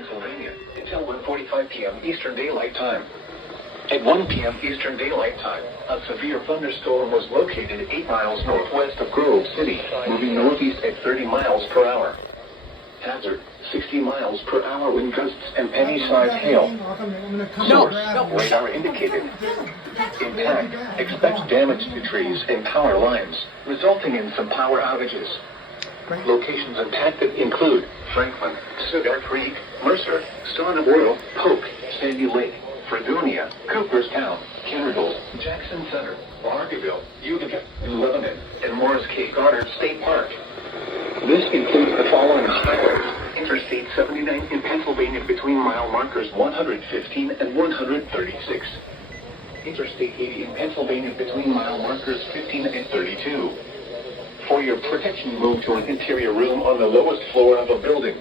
Pennsylvania until 1:45 p.m. Eastern Daylight Time. At 1 p.m. Eastern Daylight Time, a severe thunderstorm was located 8 miles northwest of Grove City, moving northeast at 30 miles per hour. Hazard, 60 miles per hour wind gusts and penny-sized hail. Source, radar indicated. Impact, expect damage to trees and power lines, resulting in some power outages. Locations impacted include Franklin, Cigar Creek, Mercer, Stone of Oil, Polk, Sandy Lake, Fredonia, Cooperstown, Kendall, Jackson Center, Barkerville, Utica, New Lebanon, and Morris K. Goddard State Park. This includes the following highways. Interstate 79 in Pennsylvania between mile markers 115 and 136. Interstate 80 in Pennsylvania between mile markers 15 and 32. For your protection, move to an interior room on the lowest floor of a building.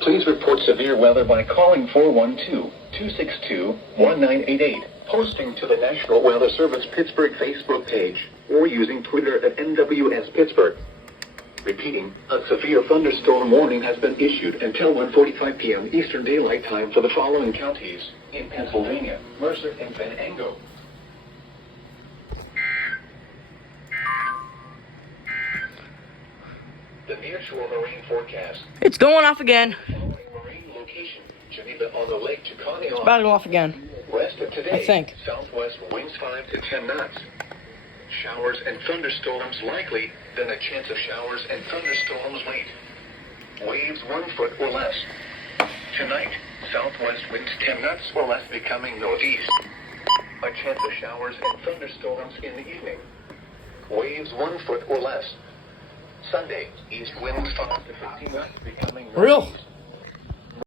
Please report severe weather by calling 412-262-1988, posting to the National Weather Service Pittsburgh Facebook page, or using Twitter at NWS Pittsburgh. Repeating, a severe thunderstorm warning has been issued until 1:45 p.m. Eastern Daylight Time for the following counties in Pennsylvania, Mercer, and Venango. The nearshore marine forecast. It's going off again. Marine location, Geneva on the Lake Chicony. It's about to go off again. Rest of today, I think. southwest winds 5 to 10 knots. Showers and thunderstorms likely, then a chance of showers and thunderstorms late. Waves 1 foot or less. Tonight, southwest winds 10 knots or less becoming northeast. A chance of showers and thunderstorms in the evening. Waves 1 foot or less. Sunday, east winds 5 to 15 knots becoming northeast. Real